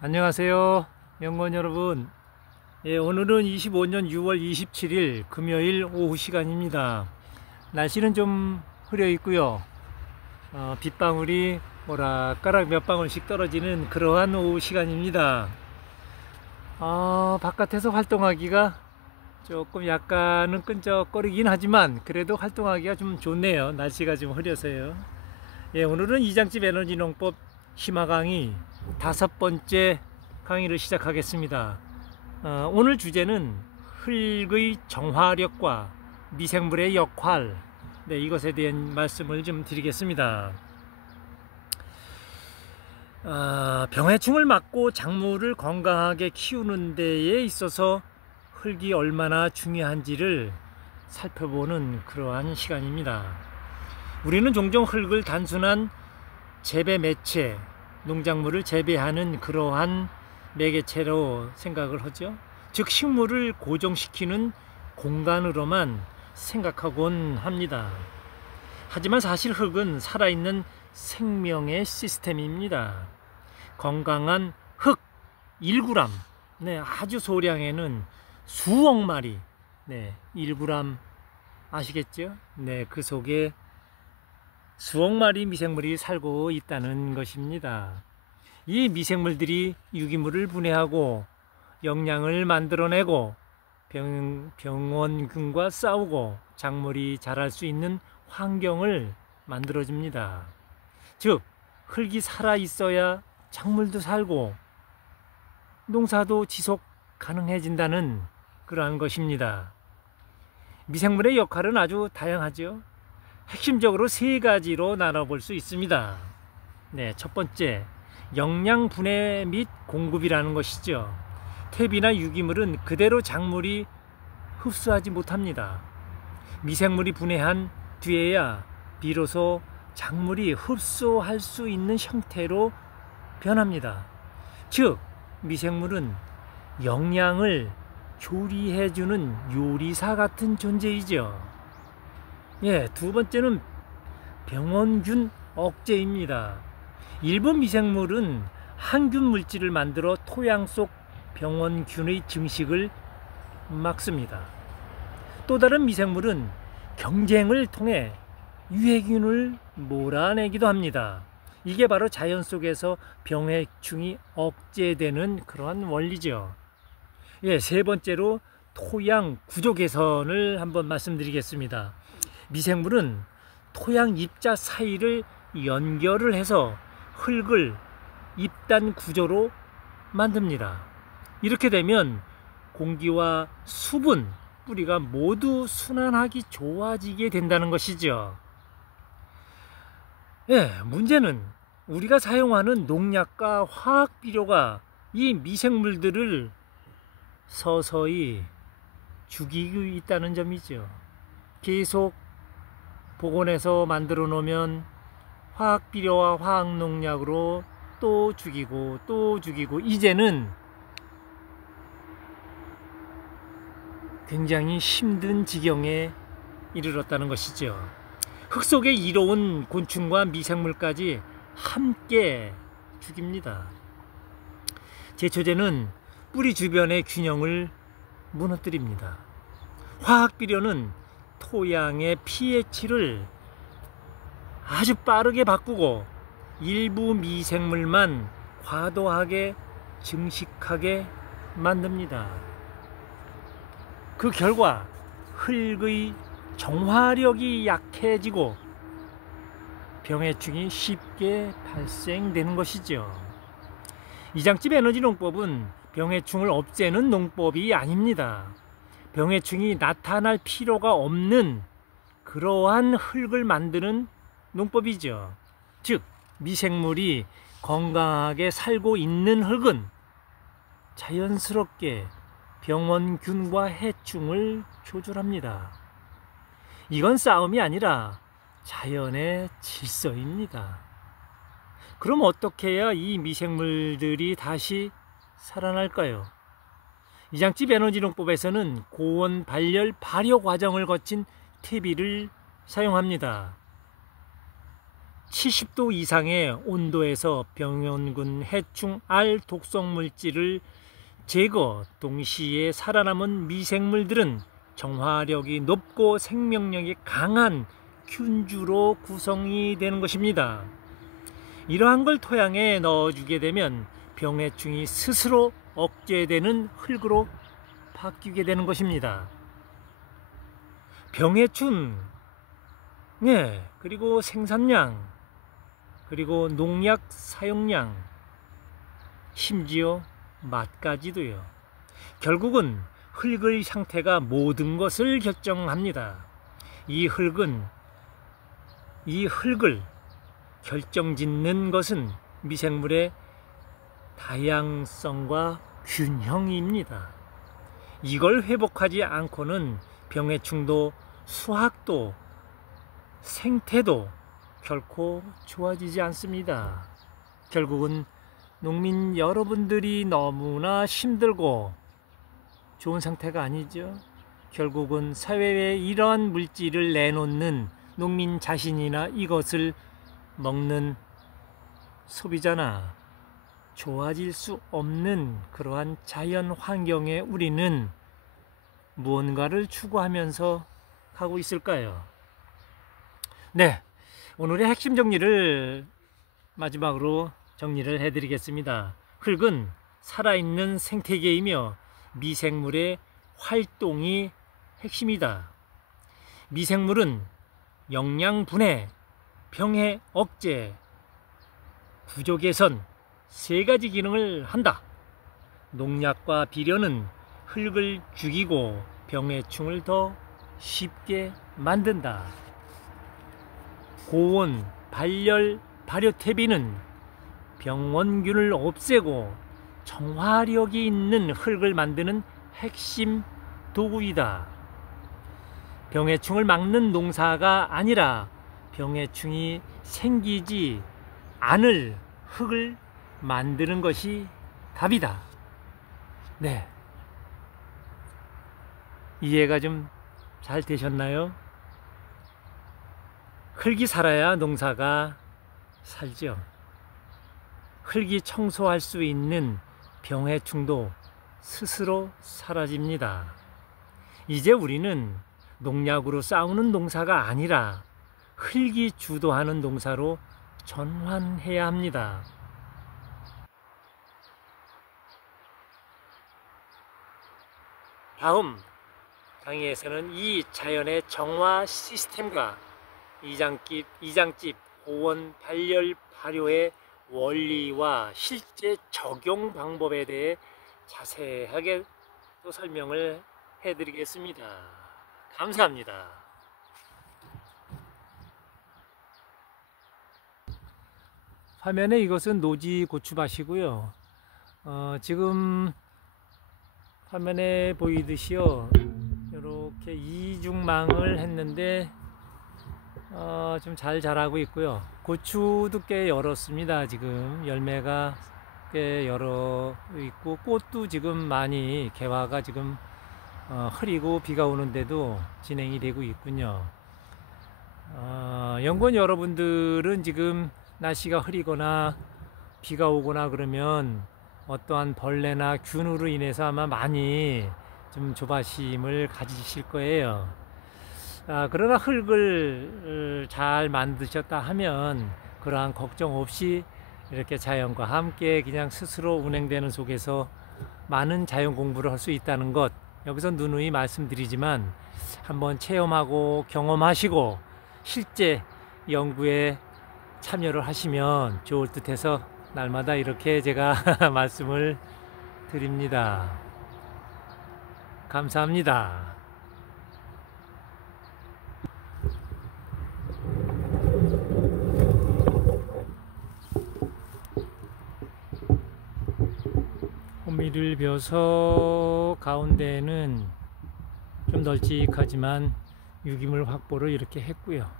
안녕하세요, 연구원 여러분. 오늘은 25년 6월 27일 금요일 오후 시간입니다. 날씨는 좀 흐려 있고요. 빗방울이 모락가락 몇 방울씩 떨어지는 그러한 오후 시간입니다. 바깥에서 활동하기가 조금 약간은 끈적거리긴 하지만 그래도 활동하기가 좀 좋네요. 날씨가 좀 흐려서요. 오늘은 이장집 에너지 농법 심화 강의 5번째 강의를 시작하겠습니다. 오늘 주제는 흙의 정화력과 미생물의 역할, 이것에 대한 말씀을 좀 드리겠습니다. 병해충을 막고 작물을 건강하게 키우는 데에 있어서 흙이 얼마나 중요한지를 살펴보는 그러한 시간입니다. 우리는 종종 흙을 단순한 재배 매체, 농작물을 재배하는 그러한 매개체로 생각을 하죠. 즉 식물을 고정시키는 공간으로만 생각하곤 합니다. 하지만 사실 흙은 살아있는 생명의 시스템입니다. 건강한 흙 1g, 아주 소량에는 수억 마리, 1g 아시겠죠? 그 속에 수억 마리 미생물이 살고 있다는 것입니다. 이 미생물들이 유기물을 분해하고 영양을 만들어내고 병원균과 싸우고 작물이 자랄 수 있는 환경을 만들어줍니다. 즉 흙이 살아있어야 작물도 살고 농사도 지속 가능해진다는 그러한 것입니다. 미생물의 역할은 아주 다양하죠. 핵심적으로 3가지로 나눠볼 수 있습니다. 첫 번째, 영양 분해 및 공급이라는 것이죠. 퇴비나 유기물은 그대로 작물이 흡수하지 못합니다. 미생물이 분해한 뒤에야 비로소 작물이 흡수할 수 있는 형태로 변합니다. 즉 미생물은 영양을 조리해주는 요리사 같은 존재이죠. 두 번째는 병원균 억제입니다. 일부 미생물은 항균 물질을 만들어 토양 속 병원균의 증식을 막습니다. 또 다른 미생물은 경쟁을 통해 유해균을 몰아내기도 합니다. 이게 바로 자연 속에서 병해충이 억제되는 그러한 원리죠. 세 번째로 토양 구조 개선을 한번 말씀드리겠습니다. 미생물은 토양 입자 사이를 연결을 해서 흙을 입단 구조로 만듭니다. 이렇게 되면 공기와 수분, 뿌리가 모두 순환하기 좋아지게 된다는 것이죠. 문제는 우리가 사용하는 농약과 화학 비료가 이 미생물들을 서서히 죽이고 있다는 점이죠. 계속 복원해서 만들어 놓으면 화학 비료와 화학 농약으로 또 죽이고 또 죽이고 이제는 굉장히 힘든 지경에 이르렀다는 것이죠. 흙 속에 이로운 곤충과 미생물까지 함께 죽입니다. 제초제는 뿌리 주변의 균형을 무너뜨립니다. 화학 비료는 토양의 pH를 아주 빠르게 바꾸고 일부 미생물만 과도하게 증식하게 만듭니다. 그 결과 흙의 정화력이 약해지고 병해충이 쉽게 발생되는 것이죠. 이장집 에너지 농법은 병해충을 없애는 농법이 아닙니다. 병해충이 나타날 필요가 없는 그러한 흙을 만드는 농법이죠. 즉 미생물이 건강하게 살고 있는 흙은 자연스럽게 병원균과 해충을 조절합니다. 이건 싸움이 아니라 자연의 질서입니다. 그럼 어떻게 해야 이 미생물들이 다시 살아날까요? 이장집 에너지 농법에서는 고온 발열 발효 과정을 거친 퇴비를 사용합니다. 70도 이상의 온도에서 병원균 해충 알 독성 물질을 제거, 동시에 살아남은 미생물들은 정화력이 높고 생명력이 강한 균주로 구성이 되는 것입니다. 이러한 걸 토양에 넣어주게 되면 병해충이 스스로 억제되는 흙으로 바뀌게 되는 것입니다. 병해충, 그리고 생산량, 그리고 농약 사용량, 심지어 맛까지도요. 결국은 흙의 상태가 모든 것을 결정합니다. 이 흙을 결정짓는 것은 미생물의 다양성과 균형입니다. 이걸 회복하지 않고는 병해충도 수확도 생태도 결코 좋아지지 않습니다. 결국은 농민 여러분들이 너무나 힘들고 좋은 상태가 아니죠. 결국은 사회에 이러한 물질을 내놓는 농민 자신이나 이것을 먹는 소비자나 좋아질 수 없는 그러한 자연 환경에 우리는 무언가를 추구하면서 가고 있을까요? 네, 오늘의 핵심 정리를 마지막으로 정리를 해드리겠습니다. 흙은 살아있는 생태계이며 미생물의 활동이 핵심이다. 미생물은 영양 분해, 병해 억제, 구조 개선 세 가지 기능을 한다. 농약과 비료는 흙을 죽이고 병해충을 더 쉽게 만든다. 고온, 발열, 발효태비는 병원균을 없애고 정화력이 있는 흙을 만드는 핵심 도구이다. 병해충을 막는 농사가 아니라 병해충이 생기지 않을 흙을 만드는 것이 답이다. 네, 이해가 좀 잘 되셨나요? 흙이 살아야 농사가 살죠. 흙이 청소할 수 있는 병해충도 스스로 사라집니다. 이제 우리는 농약으로 싸우는 농사가 아니라 흙이 주도하는 농사로 전환해야 합니다. 다음 강의에서는 이 자연의 정화 시스템과 이장집, 고온, 발열, 발효의 원리와 실제 적용 방법에 대해 자세하게 또 설명을 해드리겠습니다. 감사합니다. 화면에 이것은 노지 고추밭이고요. 지금 화면에 보이듯이요, 이렇게 이중망을 했는데 좀 잘 자라고 있고요. 고추도 꽤 열었습니다. 지금 열매가 꽤 열어 있고 꽃도 지금 많이 개화가 지금 흐리고 비가 오는데도 진행이 되고 있군요. 연구원 여러분들은 지금 날씨가 흐리거나 비가 오거나 그러면 어떠한 벌레나 균으로 인해서 아마 많이 좀 조바심을 가지실 거예요. 그러나 흙을 잘 만드셨다 하면 그러한 걱정 없이 이렇게 자연과 함께 그냥 스스로 운행되는 속에서 많은 자연 공부를 할 수 있다는 것, 여기서 누누이 말씀드리지만 한번 체험하고 경험하시고 실제 연구에 참여를 하시면 좋을 듯 해서 날마다 이렇게 제가 말씀을 드립니다. 감사합니다. 호미를 벼서 가운데에는 좀 널찍하지만 유기물 확보를 이렇게 했고요.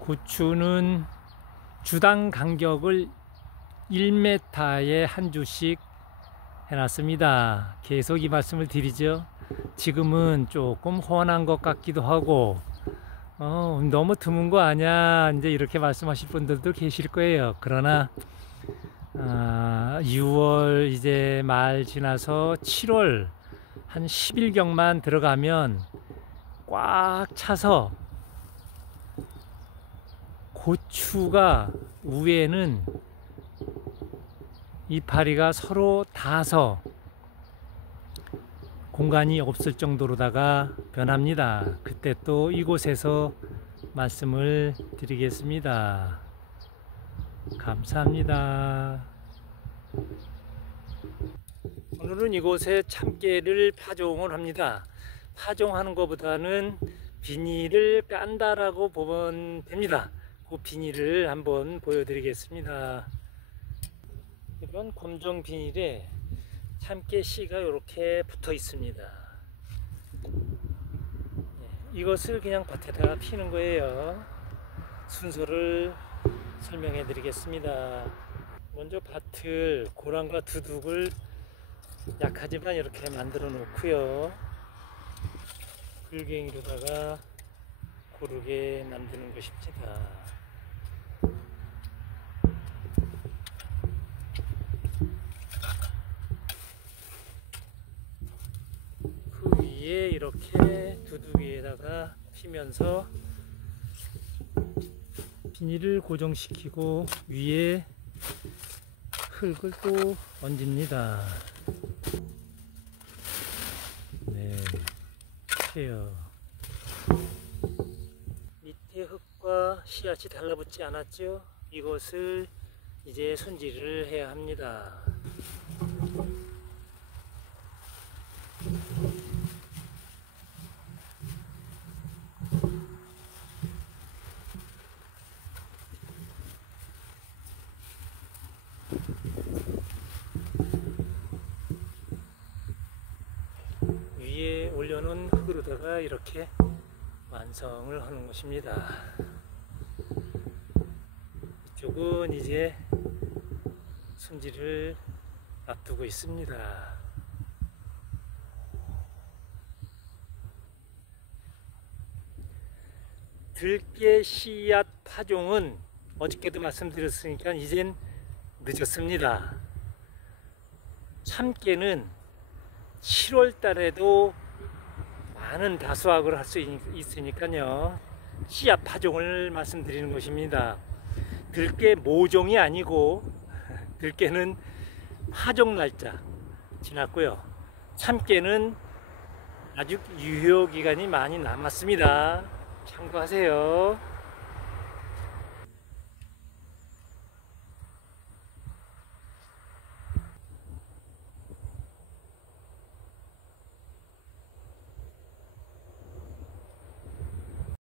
고추는 주당 간격을 1m에 한 주씩 해놨습니다. 계속 이 말씀을 드리죠. 지금은 조금 훤한 것 같기도 하고 너무 드문 거 아니야 이제 이렇게 말씀하실 분들도 계실 거예요. 그러나 6월 이제 말 지나서 7월 한 10일경만 들어가면 꽉 차서 고추가 위에는 이파리가 서로 닿아서 공간이 없을 정도로다가 변합니다. 그때 또 이곳에서 말씀을 드리겠습니다. 감사합니다. 오늘은 이곳에 참깨를 파종을 합니다. 파종하는 것보다는 비닐을 깐다라고 보면 됩니다. 그 비닐을 한번 보여드리겠습니다. 이런 검정 비닐에 참깨 씨가 이렇게 붙어 있습니다. 이것을 그냥 밭에다가 피는 거예요. 순서를 설명해 드리겠습니다. 먼저 밭을 고랑과 두둑을 약하지만 이렇게 만들어 놓고요. 글갱이로다가 고르게 만드는 것입니다. 그 위에 이렇게 두둑 위에다가 피면서 비닐을 고정시키고 위에 흙을 또 얹습니다. 네, 이렇게요. 밑에 흙과 씨앗이 달라붙지 않았죠? 이것을 이제 손질을 해야 합니다. 위에 올려놓은 흙으로다가 이렇게 완성을 하는 것입니다. 이쪽은 이제 손질을 앞두고 있습니다. 들깨 씨앗 파종은 어저께도 말씀드렸으니까 이젠 늦었습니다. 참깨는 7월 달에도 많은 다수확을 할 수 있으니까요. 씨앗 파종을 말씀드리는 것입니다. 들깨 모종이 아니고 들깨는 파종 날짜 지났고요. 참깨는 아직 유효 기간이 많이 남았습니다. 참고하세요.